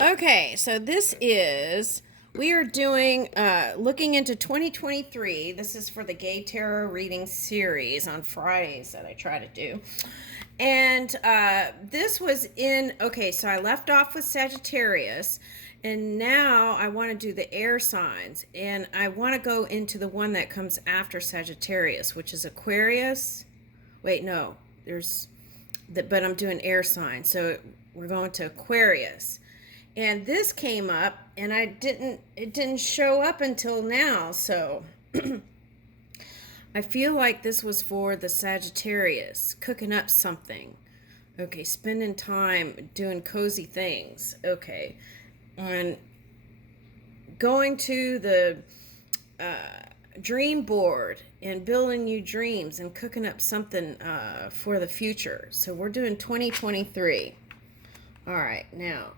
Okay, so we are doing, looking into 2023. This is for the Gay Tarot Reading Series on Fridays that I try to do. And this was okay, so I left off with Sagittarius, and now I want to do the air signs. And I want to go into the one that comes after Sagittarius, which is Aquarius. Wait, no, but I'm doing air signs. So we're going to Aquarius. And this came up and it didn't show up until now. So I feel like this was for the Sagittarius, cooking up something. Okay, spending time doing cozy things. Okay. And going to the dream board and building new dreams and cooking up something for the future. So we're doing 2023. All right, now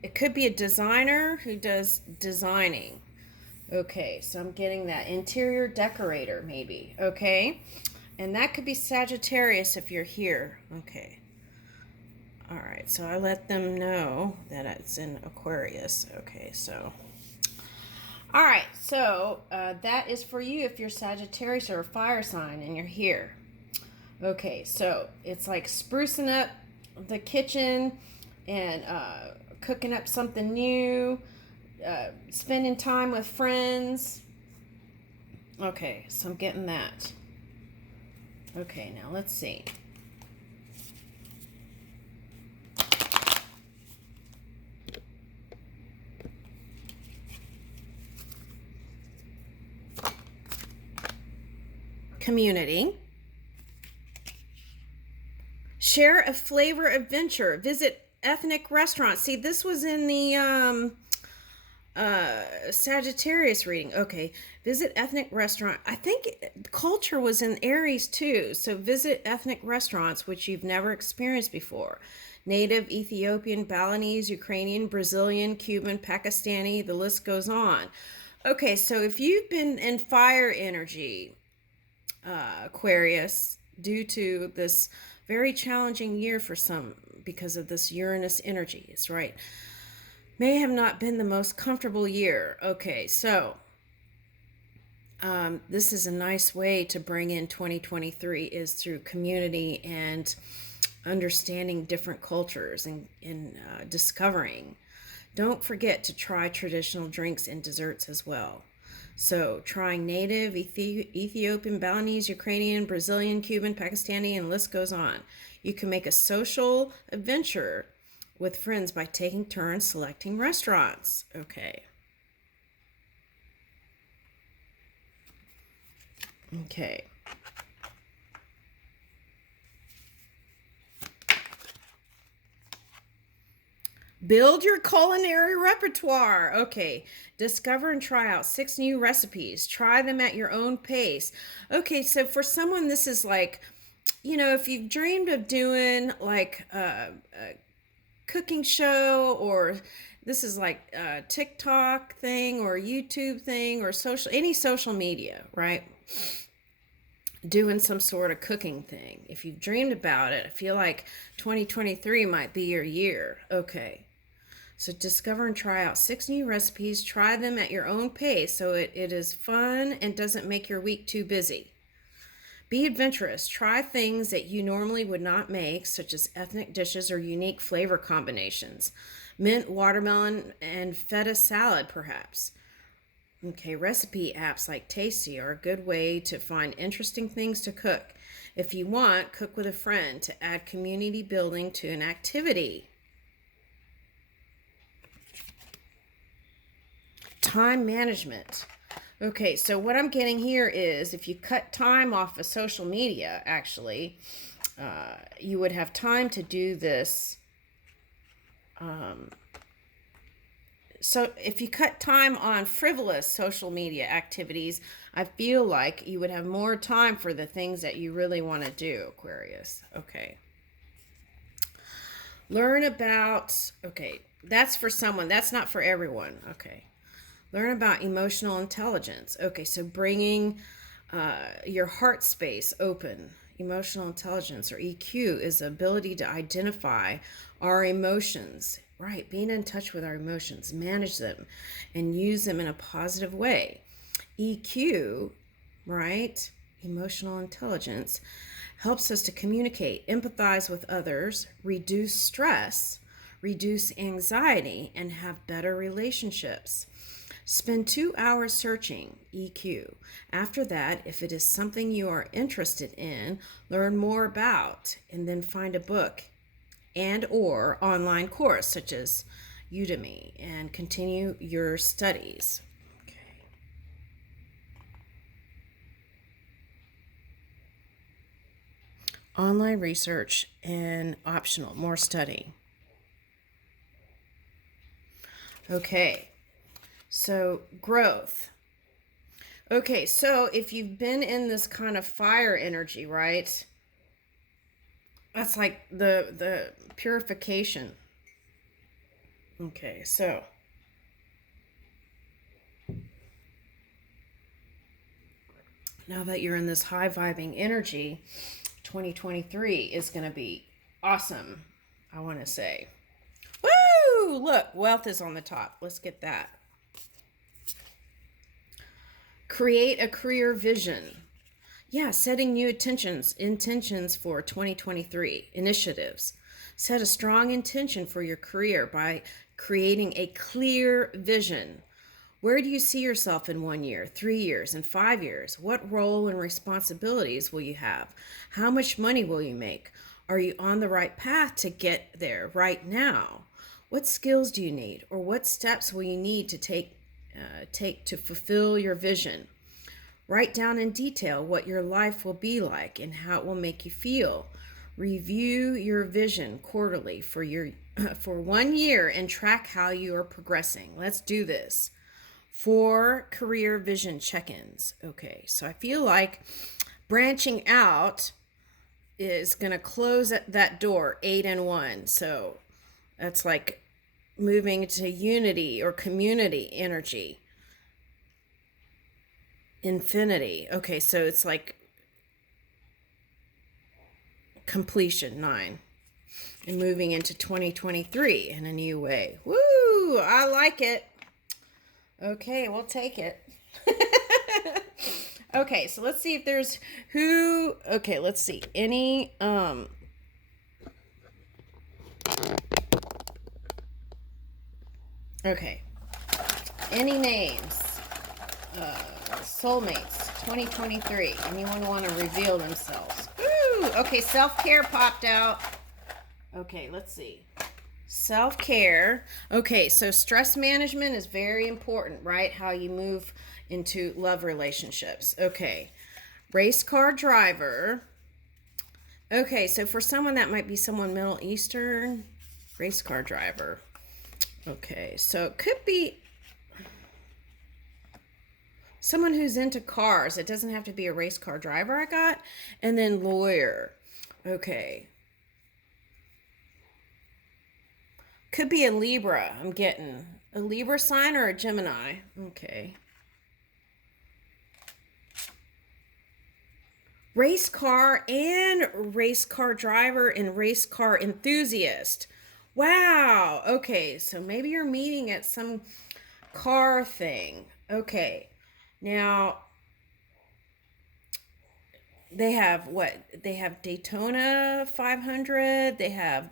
it could be a designer who does designing. Okay, so I'm getting that interior decorator maybe. Okay, and that could be Sagittarius if you're here. Okay. All right, so I let them know that it's in Aquarius. Okay, so. All right, so that is for you if you're Sagittarius or a fire sign and you're here. Okay, so it's like sprucing up the kitchen and cooking up something new, spending time with friends. Okay, so I'm getting that. Okay, now let's see. Community. Share a flavor adventure. Visit ethnic restaurants. See, this was in the Sagittarius reading. Okay, visit ethnic restaurant. I think culture was in Aries too. So visit ethnic restaurants which you've never experienced before. Native, Ethiopian, Balinese, Ukrainian, Brazilian, Cuban, Pakistani, the list goes on. Okay, so if you've been in fire energy, Aquarius, due to this very challenging year for some because of this Uranus energy, it's right, may have not been the most comfortable year. Okay, so this is a nice way to bring in 2023 is through community and understanding different cultures and discovering. Don't forget to try traditional drinks and desserts as well. So trying native, Ethiopian, Balinese, Ukrainian, Brazilian, Cuban, Pakistani, and the list goes on. You can make a social adventure with friends by taking turns selecting restaurants. Okay. Okay. Build your culinary repertoire. Okay. Discover and try out 6 new recipes. Try them at your own pace. Okay, so for someone, this is like, if you've dreamed of doing like a cooking show, or this is like a TikTok thing or a YouTube thing or any social media, right? Doing some sort of cooking thing. If you've dreamed about it, I feel like 2023 might be your year. Okay. So discover and try out 6 new recipes. Try them at your own pace so it is fun and doesn't make your week too busy. Be adventurous. Try things that you normally would not make, such as ethnic dishes or unique flavor combinations. Mint, watermelon, and feta salad, perhaps. Okay, recipe apps like Tasty are a good way to find interesting things to cook. If you want, cook with a friend to add community building to an activity. Time management. Okay, so what I'm getting here is if you cut time off of social media, actually, you would have time to do this. So if you cut time on frivolous social media activities, I feel like you would have more time for the things that you really want to do, Aquarius. Okay. Learn about, okay, that's for someone. That's not for everyone. Okay. Learn about emotional intelligence. Okay, so bringing your heart space open. Emotional intelligence, or EQ, is the ability to identify our emotions right? Being in touch with our emotions, manage them, and use them in a positive way. EQ, right? Emotional intelligence helps us to communicate, empathize with others, reduce stress, reduce anxiety, and have better relationships. Spend 2 hours searching EQ. After that, if it is something you are interested in, learn more about, and then find a book and or online course such as Udemy and continue your studies. Okay. Online research and optional, more study. Okay. So, growth. Okay, so if you've been in this kind of fire energy, right? That's like the purification. Okay, so now that you're in this high vibing energy, 2023 is going to be awesome, I want to say. Woo! Look, wealth is on the top. Let's get that. Create a career vision. Yeah, setting new intentions for 2023 initiatives. Set a strong intention for your career by creating a clear vision. Where do you see yourself in 1 year, 3 years, and 5 years? What role and responsibilities will you have? How much money will you make? Are you on the right path to get there right now? What skills do you need, or what steps will you need to take to fulfill your vision? Write down in detail what your life will be like and how it will make you feel. Review your vision quarterly for 1 year and track how you are progressing. Let's do this. 4 career vision check-ins. Okay, so I feel like branching out is going to close that door 8 and 1. So that's like moving to unity or community energy. Infinity. Okay, so it's like completion 9 and moving into 2023 in a new way. Woo! I like it. Okay, we'll take it. Okay, so let's see if there's who. Okay, let's see. Any okay. Any names? Soulmates 2023. Anyone want to reveal themselves? Woo! Okay, self-care popped out. Okay, let's see. Self-care. Okay, so stress management is very important, right? How you move into love relationships. Okay. Race car driver. Okay, so for someone that might be someone Middle Eastern, race car driver. Okay, so it could be someone who's into cars. It doesn't have to be a race car driver I got. And then lawyer. Okay. Could be a Libra. I'm getting a Libra sign or a Gemini. Okay. Race car and race car driver and race car enthusiast. Wow. Okay. So maybe you're meeting at some car thing. Okay. Now, they have what? They have Daytona 500. They have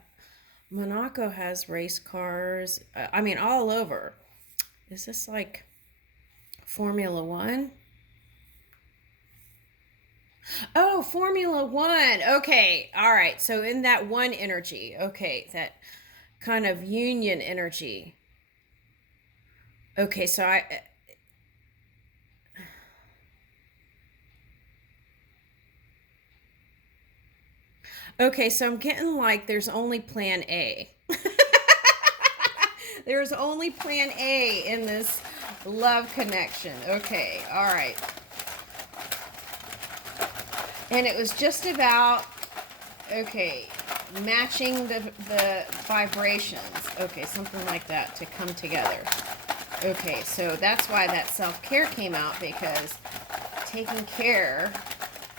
Monaco has race cars. I mean, all over. Is this like Formula One? Oh, Formula One. Okay. All right. So in that one energy. Okay. That kind of union energy. Okay. So okay, so I'm getting like there's only plan A. There's only plan A in this love connection. Okay, all right. And it was just about, okay, matching the vibrations. Okay, something like that to come together. Okay, so that's why that self-care came out, because taking care,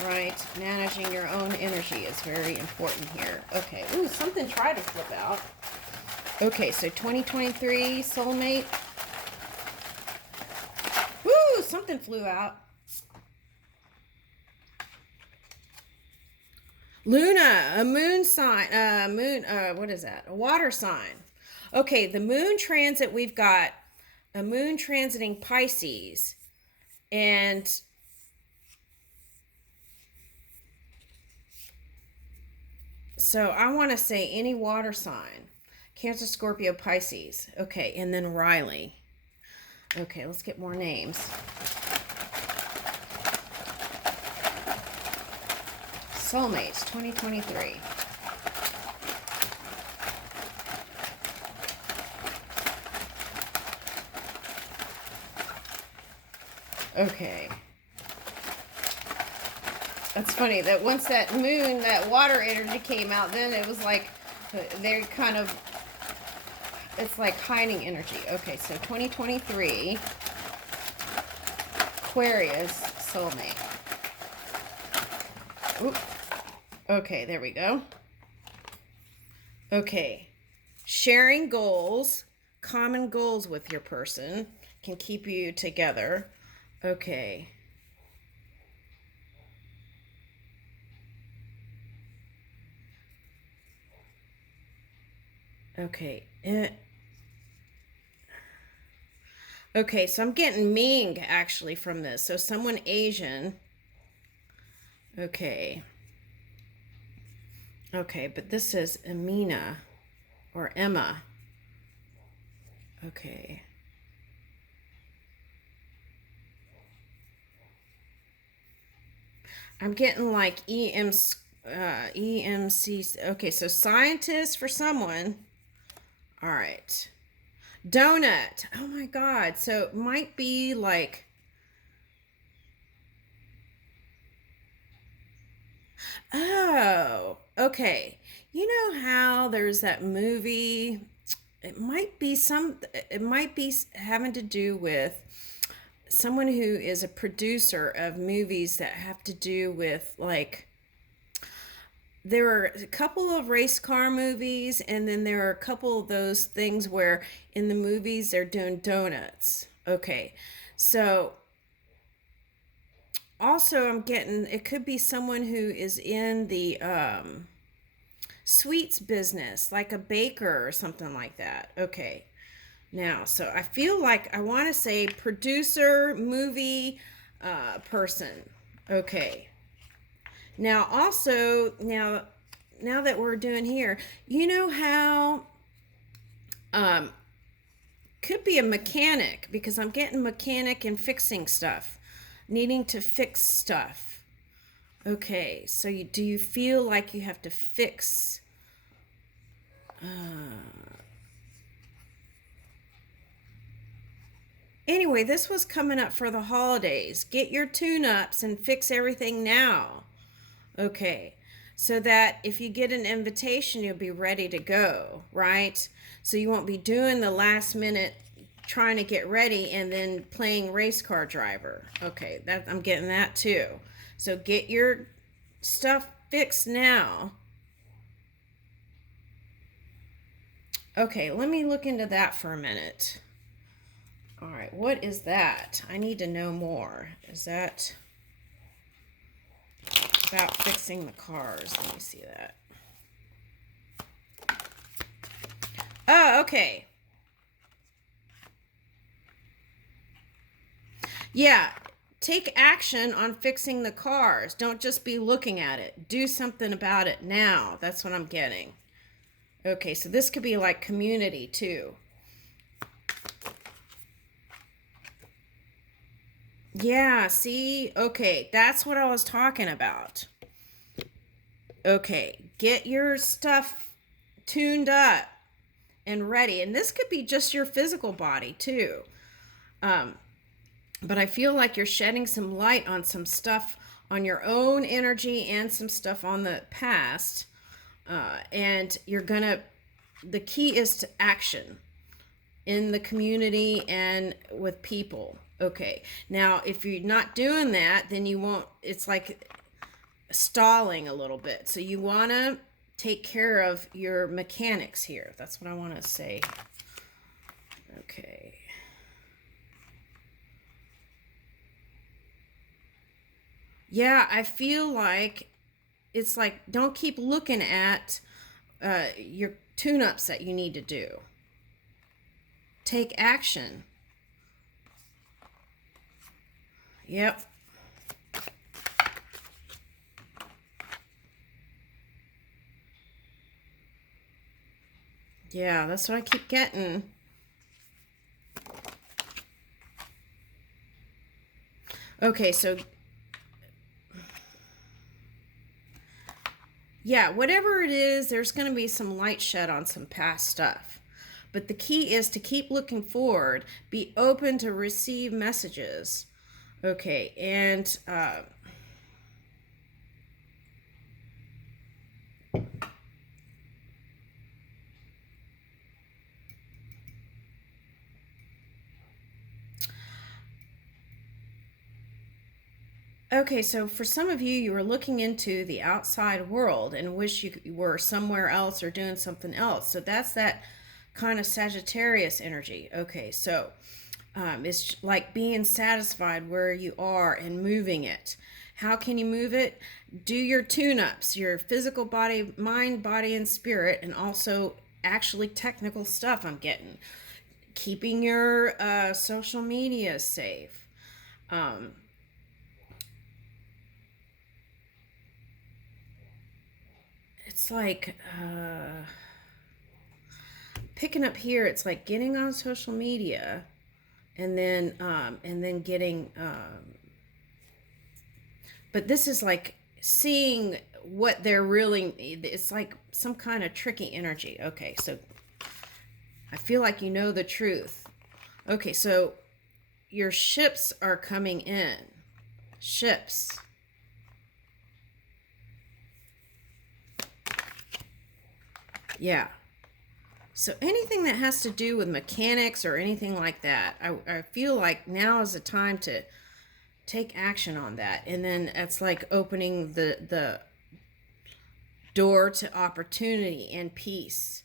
right, managing your own energy is very important here. Okay, ooh, something tried to flip out. Okay, so 2023 soulmate. Woo, something flew out. Luna, a moon sign, what is that? A water sign. Okay, the moon transit, we've got a moon transiting Pisces. And so I want to say any water sign. Cancer, Scorpio, Pisces. Okay, and then Riley. Okay, let's get more names. Soulmates 2023. Okay. That's funny that once that moon, that water energy came out, then it was like they're kind of, it's like hiding energy. Okay, so 2023 Aquarius soulmate. Oop. Okay, there we go. Okay. Sharing goals, common goals with your person can keep you together. Okay. Okay. Okay, so I'm getting Ming actually from this. So someone Asian. Okay. Okay, but this is Amina or Emma. Okay. I'm getting like EMC. Okay, so scientist for someone. All right. Donut. Oh my God. So it might be like. Oh, okay. You know how there's that movie? It might be having to do with someone who is a producer of movies that have to do with like there are a couple of race car movies, and then there are a couple of those things where in the movies they're doing donuts. Okay. So also I'm getting it could be someone who is in the sweets business, like a baker or something like that. Okay. Now, so I feel like I want to say producer, movie person. Okay. Now, also, now that we're doing here, you know how could be a mechanic, because I'm getting mechanic and fixing stuff, needing to fix stuff. Okay, so do you feel like you have to fix? Anyway, this was coming up for the holidays. Get your tune-ups and fix everything now. Okay, so that if you get an invitation, you'll be ready to go, right? So you won't be doing the last minute trying to get ready and then playing race car driver. Okay, that I'm getting that too. So get your stuff fixed now. Okay, let me look into that for a minute. All right, what is that? I need to know more. Is that about fixing the cars? Let me see that. Oh, okay. Yeah, take action on fixing the cars. Don't just be looking at it. Do something about it now. That's what I'm getting. Okay, so this could be like community too. Yeah, see? Okay, that's what I was talking about. Okay, get your stuff tuned up and ready. And this could be just your physical body too. But I feel like you're shedding some light on some stuff on your own energy and some stuff on the past. And the key is to action in the community and with people. Okay. Now, if you're not doing that, then you won't, it's like stalling a little bit. So you want to take care of your mechanics here. That's what I want to say. Okay. Yeah, I feel like it's like, don't keep looking at your tune-ups that you need to do. Take action. Yep. Yeah, that's what I keep getting. Okay, so yeah, whatever it is, there's going to be some light shed on some past stuff. But the key is to keep looking forward, be open to receive messages. Okay, and okay, so for some of you, you were looking into the outside world and wish you were somewhere else or doing something else. So that's that kind of Sagittarius energy. Okay, so it's like being satisfied where you are and moving it. How can you move it? Do your tune-ups, your physical body, mind, body, and spirit, and also actually technical stuff I'm getting. Keeping your social media safe. It's like picking up here. It's like getting on social media, and then getting. But this is like seeing what they're really. It's like some kind of tricky energy. Okay, so I feel like you know the truth. Okay, so your ships are coming in. Ships. Yeah. So anything that has to do with mechanics or anything like that, I feel like now is the time to take action on that. And then it's like opening the door to opportunity and peace.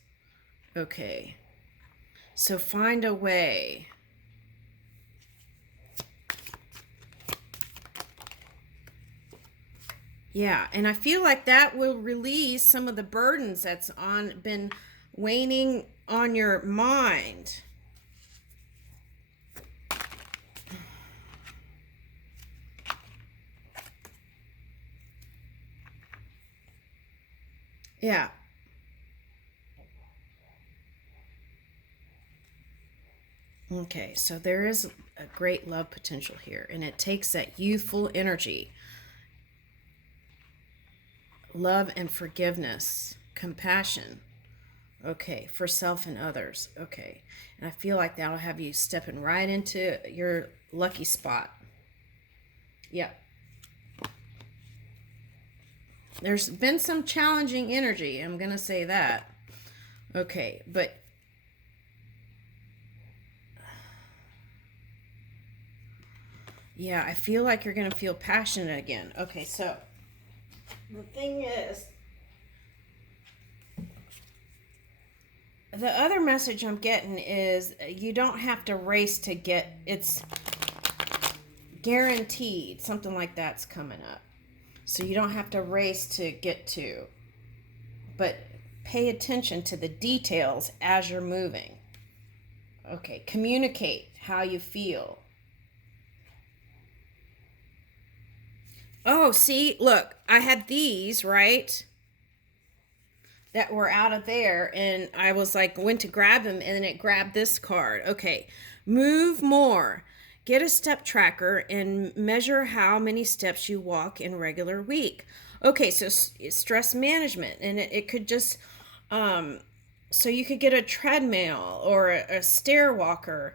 Okay. So find a way. Yeah, and I feel like that will release some of the burdens that's been waning on your mind. Yeah. Okay, so there is a great love potential here, and it takes that youthful energy, love and forgiveness, compassion. Okay, for self and others. Okay, and I feel like that'll have you stepping right into your lucky spot. Yep. There's been some challenging energy, I'm going to say that. Okay, but yeah, I feel like you're going to feel passionate again. Okay, so the thing is, the other message I'm getting is you don't have to race to get, it's guaranteed. Something like that's coming up. So you don't have to race to get to, but pay attention to the details as you're moving. Okay, communicate how you feel. Oh, see, look, I had these, right? That were out of there, and I was like, went to grab them, and then it grabbed this card. Okay, move more. Get a step tracker and measure how many steps you walk in regular week. Okay, so stress management, and it could just, so you could get a treadmill or a stair walker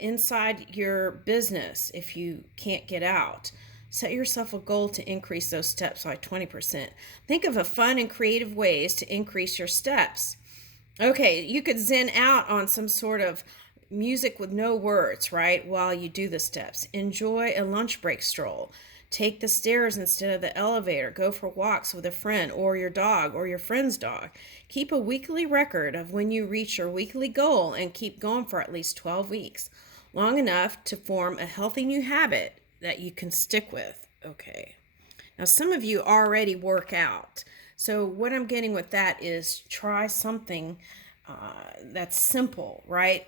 inside your business if you can't get out. Set yourself a goal to increase those steps by 20%. Think of a fun and creative ways to increase your steps. Okay, you could zen out on some sort of music with no words, right, while you do the steps. Enjoy a lunch break stroll. Take the stairs instead of the elevator. Go for walks with a friend or your dog or your friend's dog. Keep a weekly record of when you reach your weekly goal and keep going for at least 12 weeks, long enough to form a healthy new habit that you can stick with. Okay. Now, some of you already work out. So what I'm getting with that is try something that's simple, right?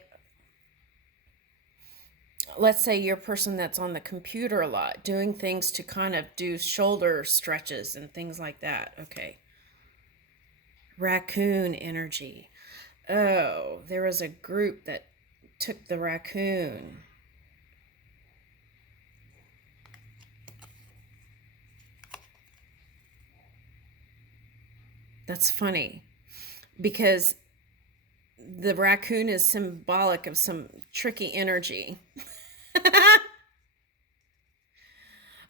Let's say you're a person that's on the computer a lot, doing things to kind of do shoulder stretches and things like that. Okay. Raccoon energy. Oh, there was a group that took the raccoon. That's funny because the raccoon is symbolic of some tricky energy.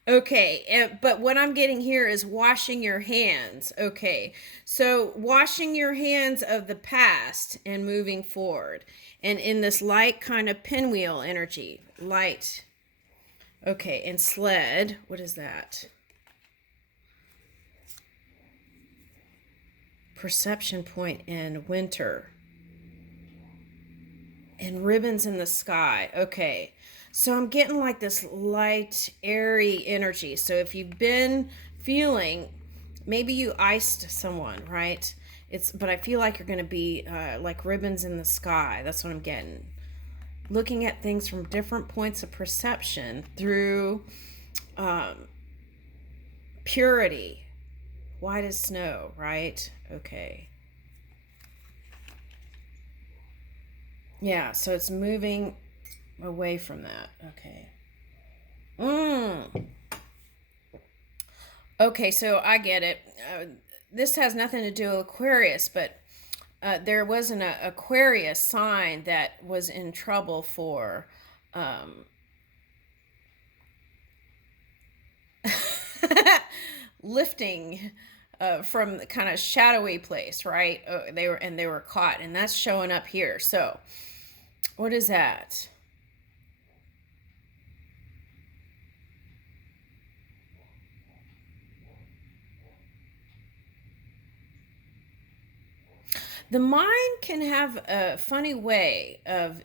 Okay, but what I'm getting here is washing your hands. Okay, so washing your hands of the past and moving forward. And in this light kind of pinwheel energy, light. Okay, and sled, what is that? Perception point in winter. And ribbons in the sky. Okay. So I'm getting like this light, airy energy. So if you've been feeling, maybe you iced someone, right? But I feel like you're going to be like ribbons in the sky. That's what I'm getting. Looking at things from different points of perception through purity. White as snow, right? Okay. Yeah, so it's moving away from that. Okay. Okay, so I get it. This has nothing to do with Aquarius, but there was an Aquarius sign that was in trouble for lifting from the kind of shadowy place, right? They were caught, and that's showing up here. So, what is that? The mind can have a funny way of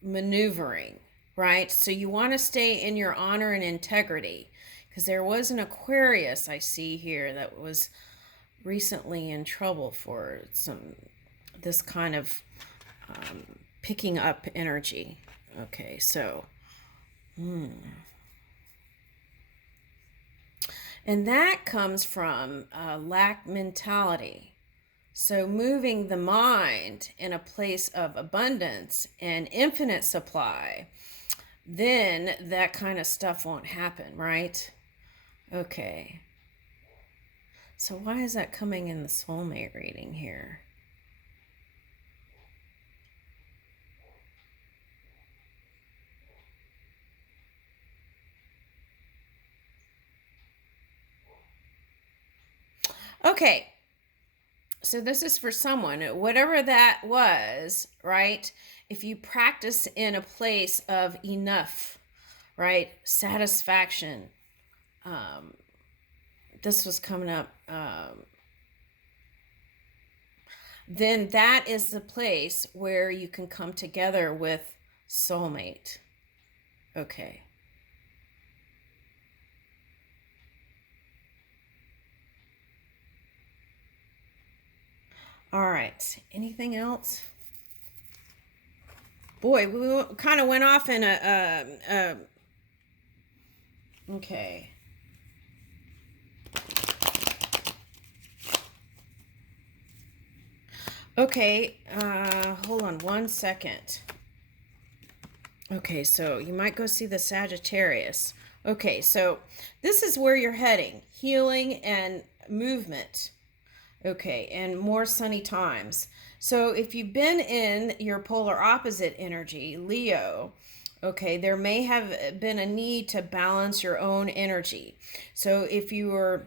maneuvering, right? So you want to stay in your honor and integrity, because there was an Aquarius I see here that was recently in trouble for this kind of picking up energy. Okay, so and that comes from lack mentality. So moving the mind in a place of abundance and infinite supply, then that kind of stuff won't happen, right? Okay. So why is that coming in the soulmate reading here? Okay. So this is for someone, whatever that was, right? If you practice in a place of enough, right? Satisfaction. This was coming up. Then that is the place where you can come together with soulmate. Okay. All right. Anything else? Boy, we kind of went off in okay. Okay, hold on 1 second. Okay, so you might go see the Sagittarius. Okay, so this is where you're heading. Healing and movement. Okay, and more sunny times. So if you've been in your polar opposite energy, Leo, okay, there may have been a need to balance your own energy. So if you were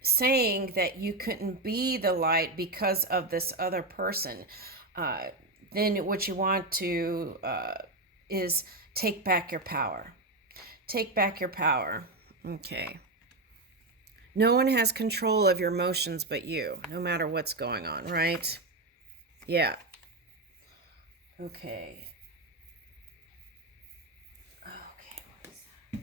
saying that you couldn't be the light because of this other person, then what you want to is take back your power. Take back your power. Okay. No one has control of your emotions but you, no matter what's going on, right? Yeah. Okay. Okay, what is that?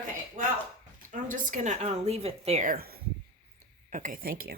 Okay, well, I'm just gonna leave it there. Okay, thank you.